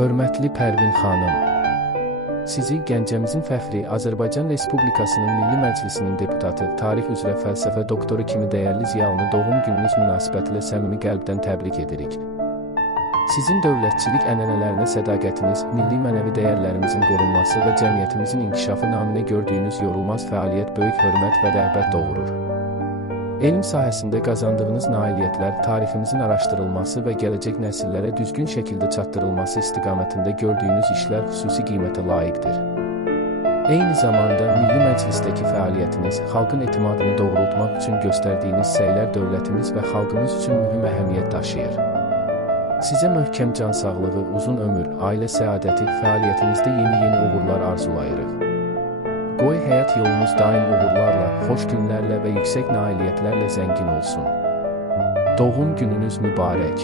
Hörmətli Pərvin xanım, sizi Gəncəmizin fəxri Azərbaycan Respublikasının Milli Məclisinin deputatı, tarix üzrə fəlsəfə doktoru kimi dəyərli ziyalını doğum gününüz münasibətilə səmimi qəlbdən təbrik edirik. Sizin dövlətçilik ənənələrinə sədaqətiniz, milli mənəvi dəyərlərimizin qorunması və cəmiyyətimizin inkişafı naminə gördüyünüz yorulmaz fəaliyyət böyük hörmət və rəğbət doğurur. Elm sahəsində qazandığınız nailiyyətlər, tariximizin araşdırılması və gələcək nəsillərə düzgün şəkildə çatdırılması istiqamətində gördüyünüz işlər xüsusi qiymətə layiqdir. Eyni zamanda Milli Məclisdəki fəaliyyətiniz, xalqın etimadını doğrultmaq üçün göstərdiyiniz səylər dövlətimiz və xalqımız üçün mühüm əhəmiyyət daşıyır. Sizə möhkəm can sağlığı, uzun ömür, ailə səadəti, fəaliyyətinizdə yeni uğurlar arzulayırıq. Qoy həyat yolunuz daim uğurlarla, xoş günlərlə və yüksək nailiyyətlərlə zəngin olsun. Doğum gününüz mübarək.